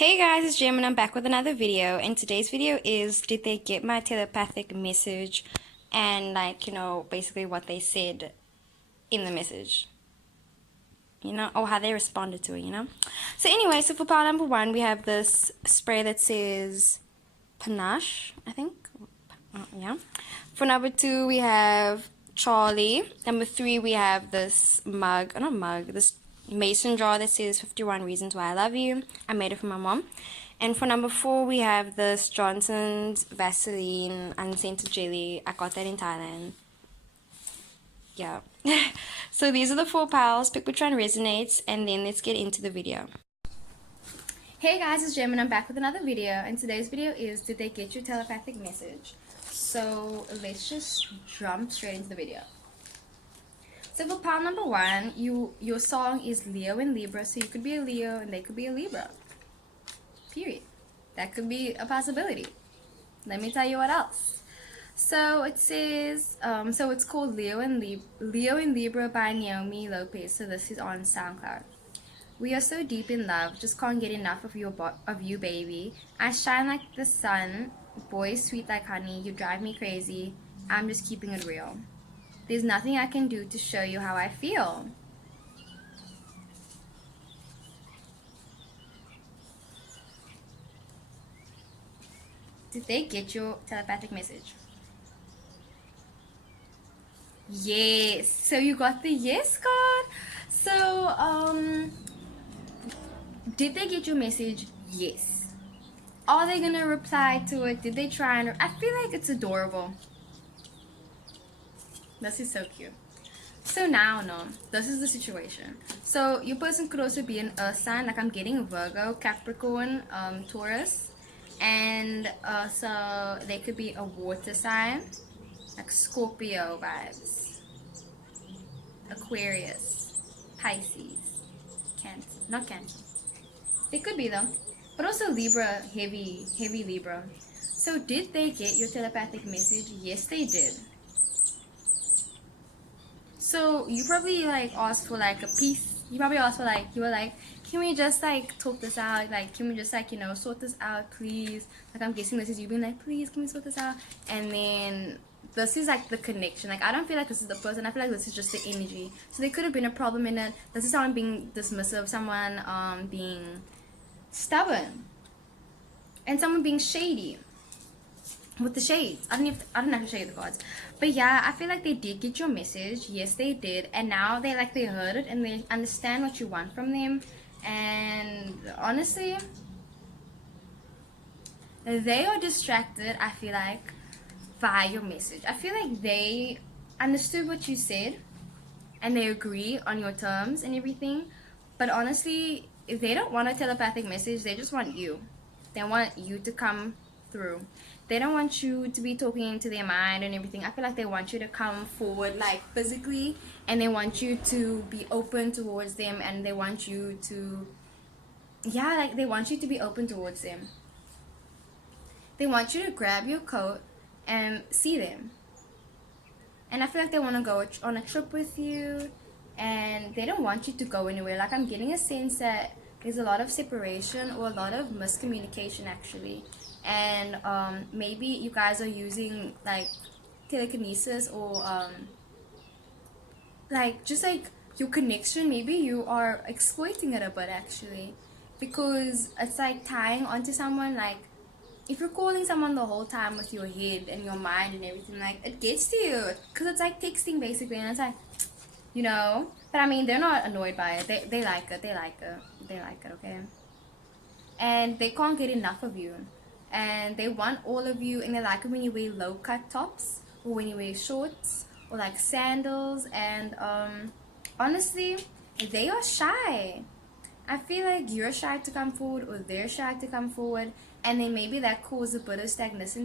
Hey guys, it's Jim and I'm back with another video, and today's video is did they get my telepathic message and basically what they said in the message, or how they responded to it. So anyway, so for part number one, we have this spray that says panache, I think. Yeah. For number two, we have Charlie. Number three, we have this mug, not mug, this mason jar that says 51 reasons why I love you. I made it for my mom. And for number four, we have this Johnson's Vaseline unscented jelly. I got that in Thailand. Yeah. So these are the four piles. Pick which one resonates, and then let's get into the video. Hey guys, it's Jem and I'm back with another video, and today's video is did they get your telepathic message? So let's just jump straight into the video. So for pile number one, your song is Leo and Libra, so you could be a Leo and they could be a Libra. Period. That could be a possibility. Let me tell you what else. So it says, so it's called Leo and Libra by Naomi Lopez. So this is on SoundCloud. We are so deep in love, just can't get enough of you, baby. I shine like the sun, boy sweet like honey. You drive me crazy. I'm just keeping it real. There's nothing I can do to show you how I feel. Did they get your telepathic message? Yes. So you got the yes card. So did they get your message? Yes. Are they gonna reply to it? Did they try and I feel like it's adorable. This is so cute. So now, no, this is the situation. So your person could also be an earth sign, like I'm getting Virgo, Capricorn, Taurus, and so they could be a water sign, like Scorpio vibes, Aquarius, Pisces, Cancer, not Cancer. They could be though, but also Libra, heavy Libra. So did they get your telepathic message? Yes, they did. So you probably asked for a piece. You probably asked for you were like, can we just talk this out? Like, can we just sort this out, please? Like, I'm guessing this is you being like, please, can we sort this out? And then this is the connection. Like, I don't feel like this is the person. I feel like this is just the energy. So there could have been a problem in it. This is someone being dismissive, someone being stubborn, and someone being shady. With the shades, I don't have to show you the cards, but yeah, I feel like they did get your message. Yes, they did, and now they heard it and they understand what you want from them. And honestly, they are distracted, I feel like, by your message. I feel like they understood what you said and they agree on your terms and everything, but honestly, if they don't want a telepathic message, they just want you. They want you to come through. They don't want you to be talking into their mind and everything. I feel like they want you to come forward physically, and they want you to be open towards them, and they want you to they want you to be open towards them. They want you to grab your coat and see them. And I feel like they want to go on a trip with you, and they don't want you to go anywhere. Like, I'm getting a sense that there's a lot of separation or a lot of miscommunication actually. And maybe you guys are using telekinesis or just your connection. Maybe you are exploiting it a bit actually, because it's tying onto someone. If you're calling someone the whole time with your head and your mind and everything, it gets to you, because it's texting basically, and it's but I mean, they're not annoyed by it. They like it. They like it, okay? And they can't get enough of you. And they want all of you, and they like it when you wear low-cut tops, or when you wear shorts, or sandals. And honestly, they are shy. I feel like you're shy to come forward, or they're shy to come forward, and then maybe that caused a bit of stagnance.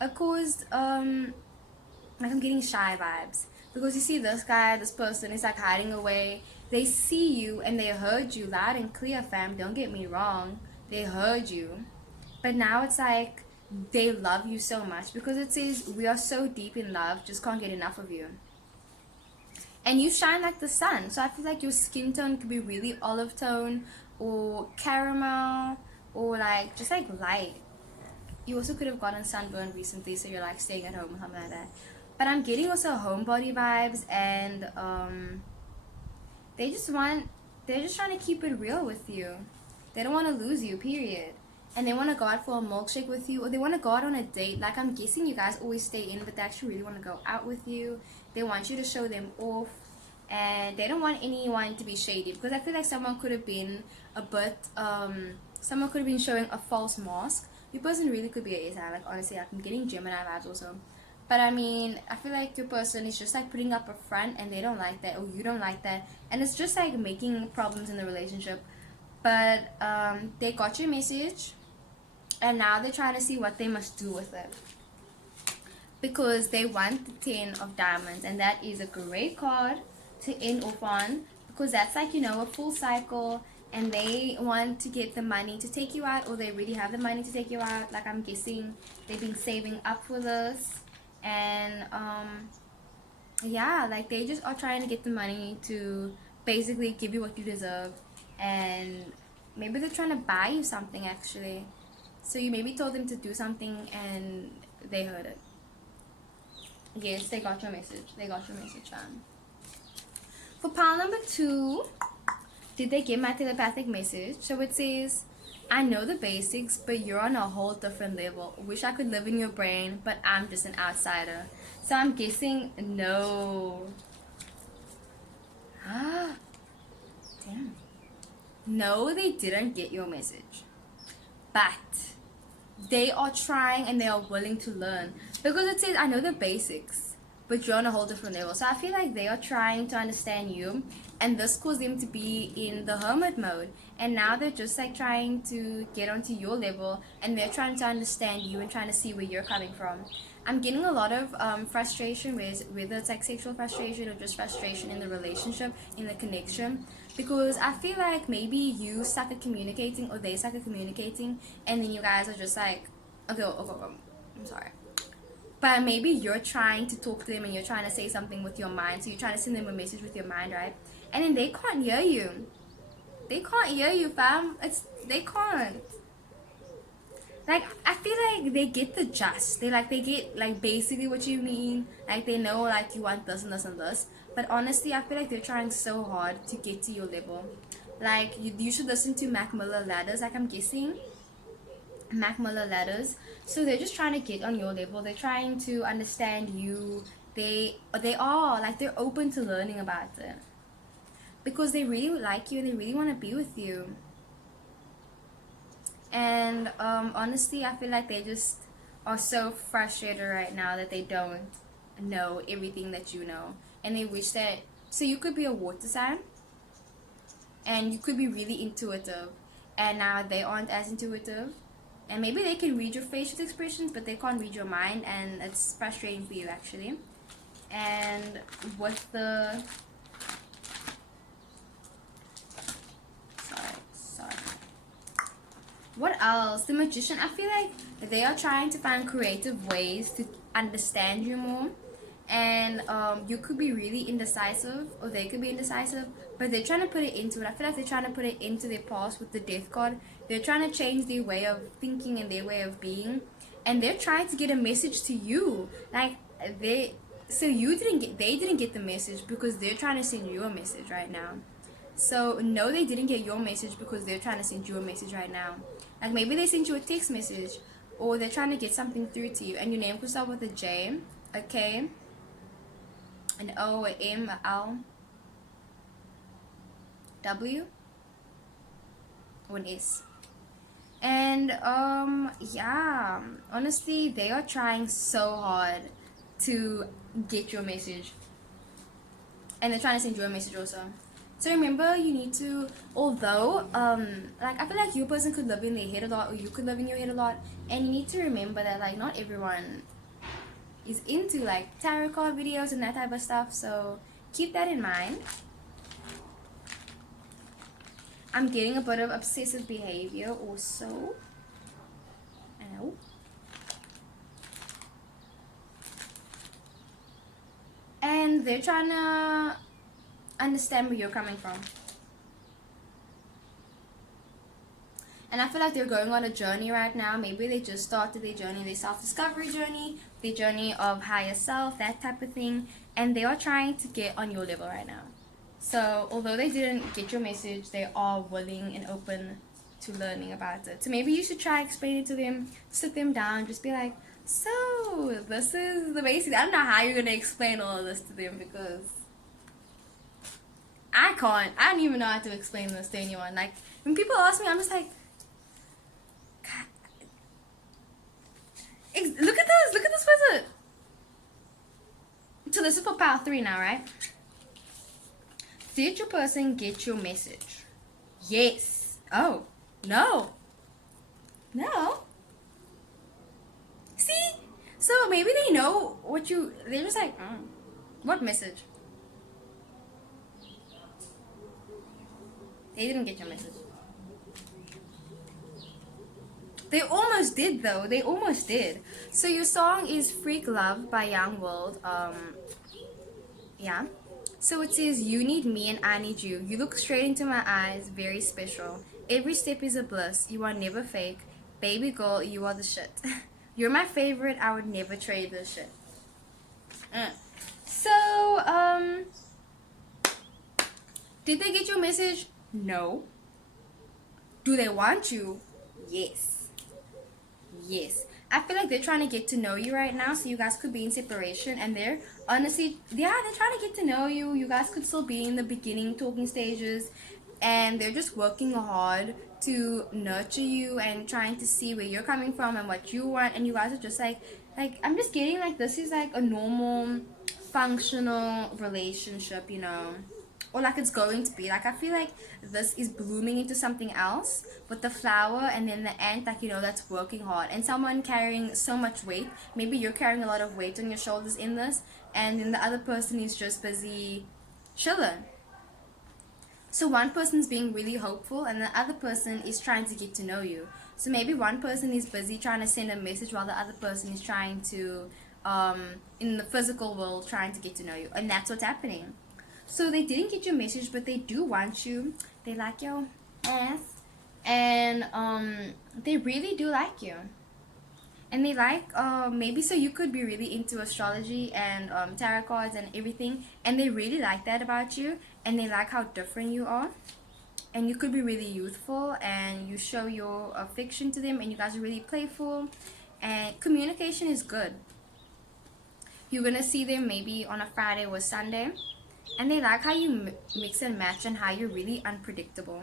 It caused I'm getting shy vibes, because you see this person is hiding away. They see you and they heard you loud and clear, fam. Don't get me wrong, they heard you, but now it's they love you so much, because it says we are so deep in love, just can't get enough of you. and you shine like the sun. So I feel like your skin tone could be really olive tone or caramel or like just like light. You also could have gotten sunburn recently, so you're like staying at home or something like that. But I'm getting also homebody vibes, and they just want, they're just trying to keep it real with you. They don't want to lose you, period. And they want to go out for a milkshake with you, or they want to go out on a date. Like, I'm guessing you guys always stay in, but they actually really want to go out with you. They want you to show them off, and they don't want anyone to be shady, because I feel like someone could have been a bit someone could have been showing a false mask. Your person really could be an A-sign. Like, honestly, like, I'm getting Gemini vibes also. But I mean, I feel like your person is just like putting up a front, and they don't like that, or you don't like that, and it's just like making problems in the relationship. But they got your message, and now they're trying to see what they must do with it, because they want the 10 of diamonds, and that is a great card to end off on, because that's like, you know, a full cycle, and they want to get the money to take you out, or they really have the money to take you out. Like, I'm guessing they've been saving up for this, and yeah, like, they just are trying to get the money to basically give you what you deserve, and maybe they're trying to buy you something actually. So you maybe told them to do something and they heard it. Yes, they got your message. They got your message, fam. For pile number 2, did they get my telepathic message? So it says, I know the basics, but you're on a whole different level. Wish I could live in your brain, but I'm just an outsider. So I'm guessing no. Ah, damn. No, they didn't get your message. But they are trying and they are willing to learn, because it says, I know the basics, but you're on a whole different level. So I feel like they are trying to understand you, and this caused them to be in the hermit mode, and now they're just like trying to get onto your level, and they're trying to understand you and trying to see where you're coming from. I'm getting a lot of frustration, whether it's like sexual frustration or just frustration in the relationship, in the connection, because I feel like maybe you suck at communicating, or they suck at communicating, and then you guys are just like, okay, I'm sorry. But maybe you're trying to talk to them and you're trying to say something with your mind, so you're trying to send them a message with your mind, right? And then they can't hear you. They can't hear you, fam. They can't. Like, I feel like they get the gist. They get like basically what you mean. Like, they know like you want this and this and this. But honestly, I feel like they're trying so hard to get to your level. Like, you should listen to Mac Miller Ladders. Like, I'm guessing Mac Miller Ladders. So they're just trying to get on your level. They're trying to understand you. They are like, they're open to learning about it, because they really like you and they really want to be with you. And honestly, I feel like they just are so frustrated right now that they don't know everything that you know, and they wish that. So you could be a water sign, and you could be really intuitive, and now they aren't as intuitive, and maybe they can read your facial expressions, but they can't read your mind, and it's frustrating for you actually. And with the sorry, what else? The magician, I feel like they are trying to find creative ways to understand you more. And you could be really indecisive, or they could be indecisive, but they're trying to put it into it. I feel like they're trying to put it into their past with the death card. They're trying to change their way of thinking and their way of being. And they're trying to get a message to you. Like, they didn't get the message, because they're trying to send you a message right now. So no, they didn't get your message, because they're trying to send you a message right now. Like, maybe they sent you a text message, or they're trying to get something through to you, and your name could start with a J, a K, an O, a M, a L, W, or an S. And yeah, honestly, they are trying so hard to get your message, and they're trying to send you a message also. So remember, you need to, although like, I feel like your person could live in their head a lot, or you could live in your head a lot, and you need to remember that like not everyone is into like tarot card videos and that type of stuff, so keep that in mind. I'm getting a bit of obsessive behavior also. I know. And they're trying to understand where you're coming from. And I feel like they're going on a journey right now. Maybe they just started their journey, their self-discovery journey, their journey of higher self, that type of thing. And they are trying to get on your level right now. So although they didn't get your message, they are willing and open to learning about it. So maybe you should try explain it to them, sit them down, just be like, so this is the basics. I don't know how you're going to explain all of this to them, because I can't. I don't even know how to explain this to anyone. Like, when people ask me, I'm just like, look at this wizard. So this is for pile 3 now, right? Did your person get your message? Yes. Oh, no. No. See? So maybe they know what you, they're just like, what message? They didn't get your message. They almost did though. They almost did. So your song is Freak Love by Young World. Yeah. So it says, you need me and I need you. You look straight into my eyes, very special. Every step is a bliss. You are never fake. Baby girl, you are the shit. You're my favorite. I would never trade this shit. So, did they get your message? No. Do they want you? Yes. Yes. I feel like they're trying to get to know you right now, so you guys could be in separation, and they're honestly, yeah, they're trying to get to know you. You guys could still be in the beginning talking stages, and they're just working hard to nurture you and trying to see where you're coming from and what you want, and you guys are just like I'm just getting like this is like a normal, functional relationship, you know, or like it's going to be. Like, I feel like this is blooming into something else with the flower and then the ant, like, you know, that's working hard, and someone carrying so much weight. Maybe you're carrying a lot of weight on your shoulders in this, and then the other person is just busy chilling. So one person's being really hopeful and the other person is trying to get to know you. So maybe one person is busy trying to send a message while the other person is trying to, in the physical world, trying to get to know you. And that's what's happening. So they didn't get your message, but they do want you. They like your ass. And they really do like you. And they like, maybe so you could be really into astrology and tarot cards and everything. And they really like that about you. And they like how different you are. And you could be really youthful. And you show your affection to them. And you guys are really playful. And communication is good. You're going to see them maybe on a Friday or Sunday. And they like how you mix and match and how you're really unpredictable.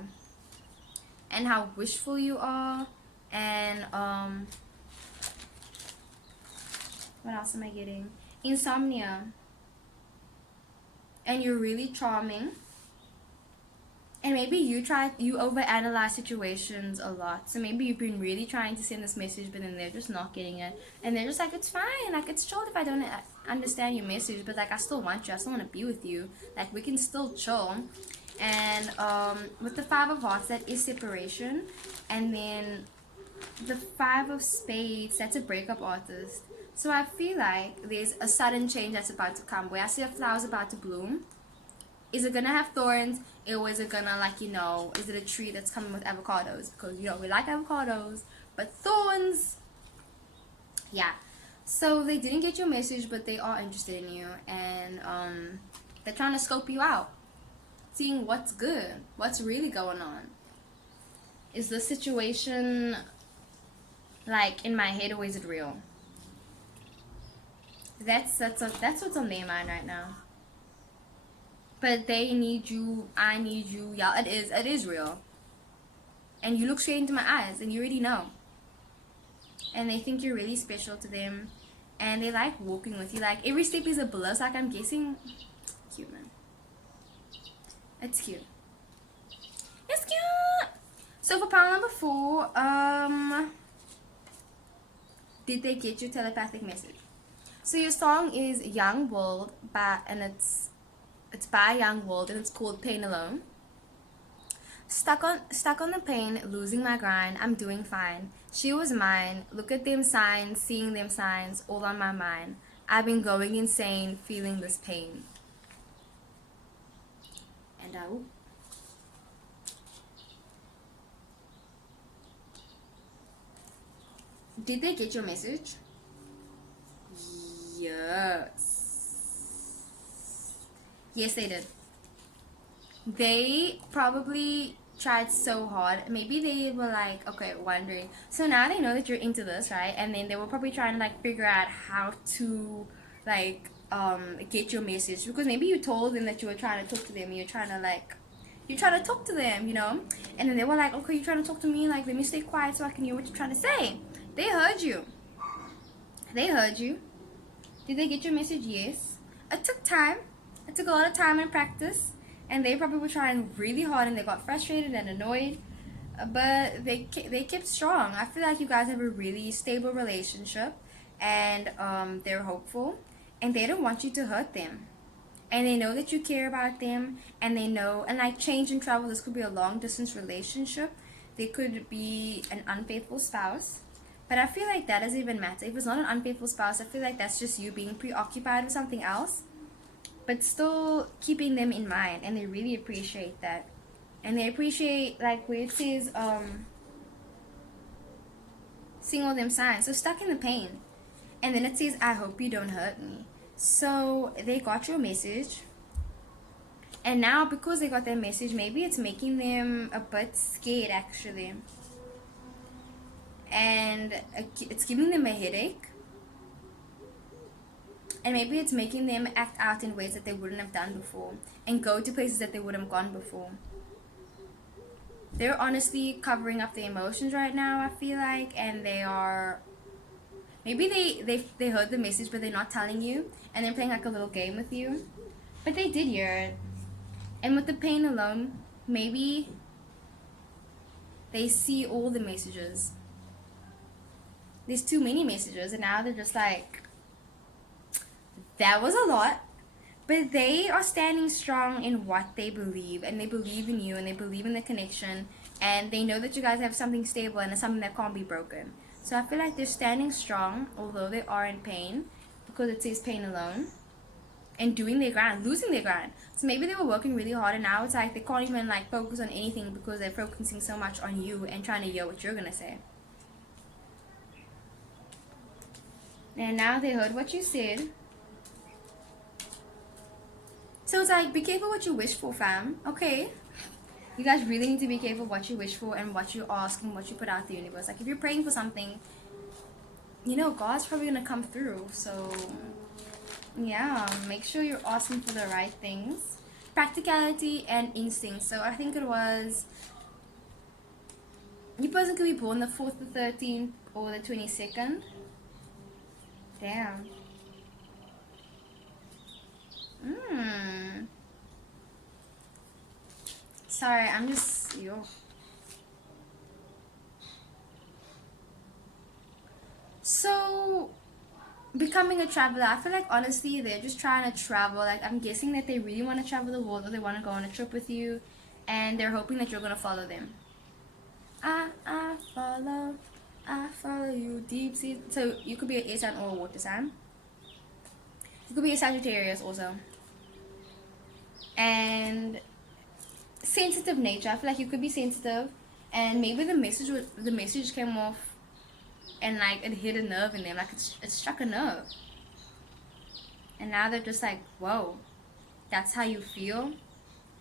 And how wishful you are. And, what else am I getting? Insomnia. And you're really charming. And maybe you overanalyze situations a lot. So maybe you've been really trying to send this message, but then they're just not getting it. And they're just like, it's fine. Like, it's chill if I don't understand your message, but like, I still want you. I still want to be with you. Like, we can still chill. And with the 5 of Hearts, that is separation. And then the 5 of Spades, that's a breakup artist. So I feel like there's a sudden change that's about to come. Where I see a flower's about to bloom. Is it gonna have thorns? Or is it gonna, like, you know, is it a tree that's coming with avocados? Because, you know, we like avocados. But thorns, yeah. So they didn't get your message, but they are interested in you. And they're trying to scope you out. Seeing what's good. What's really going on. Is this situation, like, in my head, or is it real? That's what's on their mind right now. But they need you, I need you, y'all. It is real. And you look straight into my eyes, and you already know. And they think you're really special to them, and they like walking with you. Like, every step is a bliss. Like, I'm guessing, cute, man. It's cute. It's cute. So for pile number 4, did they get your telepathic message? So your song is Young World and it's by Young World, and it's called Pain Alone. Stuck on the pain, losing my grind, I'm doing fine. She was mine, look at them signs, seeing them signs, all on my mind. I've been going insane, feeling this pain. Dao. Did they get your message? Yes. Yes, they did. They probably tried so hard. Maybe they were like, okay, wondering. So now they know that you're into this, right? And then they were probably trying to like figure out how to like get your message, because maybe you told them that you were trying to talk to them. You're trying to talk to them, you know. And then they were like, okay, you're trying to talk to me. Like, let me stay quiet so I can hear what you're trying to say. They heard you. They heard you. Did they get your message? Yes. It took time. It took a lot of time and practice. And they probably were trying really hard and they got frustrated and annoyed. But they kept strong. I feel like you guys have a really stable relationship. And they're hopeful. And they don't want you to hurt them. And they know that you care about them. And they know, and like change and travel, this could be a long distance relationship. They could be an unfaithful spouse. But I feel like that doesn't even matter. If it's not an unfaithful spouse, I feel like that's just you being preoccupied with something else. But still keeping them in mind. And they really appreciate that. And they appreciate, like, where it says, seeing all them signs. So stuck in the pain. And then it says, I hope you don't hurt me. So they got your message. And now, because they got their message, maybe it's making them a bit scared, actually. And it's giving them a headache. And maybe it's making them act out in ways that they wouldn't have done before. And go to places that they wouldn't have gone before. They're honestly covering up their emotions right now, I feel like. And they are... Maybe they heard the message, but they're not telling you. And they're playing like a little game with you. But they did hear it. And with the pain alone, maybe they see all the messages. There's too many messages, and now they're just like, that was a lot. But they are standing strong in what they believe, and they believe in you, and they believe in the connection, and they know that you guys have something stable and it's something that can't be broken. So I feel like they're standing strong, although they are in pain, because it says pain alone, and doing their grind, losing their grind. So maybe they were working really hard, and now it's like they can't even like focus on anything because they're focusing so much on you and trying to hear what you're gonna say. And now they heard what you said. So it's like, be careful what you wish for, fam. Okay? You guys really need to be careful what you wish for and what you ask and what you put out the universe. Like, if you're praying for something, you know, God's probably going to come through. So, yeah, make sure you're asking for the right things. Practicality and instinct. So I think it was, your person could be born the 4th, the 13th, or the 22nd. Damn. Sorry, I'm just, yo. So, becoming a traveler, I feel like honestly they're just trying to travel. Like, I'm guessing that they really want to travel the world, or they want to go on a trip with you, and they're hoping that you're going to follow them. I follow you deep sea. So you could be an air sign or a water sign. You could be a Sagittarius also. And sensitive nature. I feel like you could be sensitive, and maybe the message came off, and like it hit a nerve in them. Like it struck a nerve. And now they're just like, whoa, that's how you feel?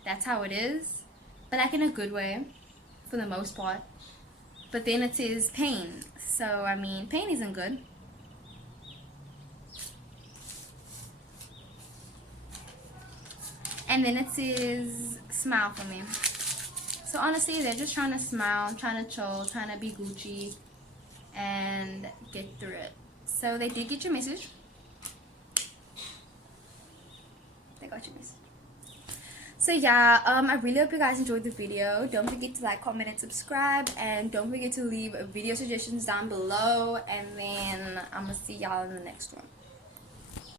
That's how it is? But like in a good way, for the most part. But then it says pain. So, I mean, pain isn't good. And then it says smile for me. So honestly, they're just trying to smile, trying to chill, trying to be Gucci, and get through it. So they did get your message. They got your message. So yeah, I really hope you guys enjoyed the video. Don't forget to like, comment, and subscribe. And don't forget to leave video suggestions down below. And then I'm going to see y'all in the next one.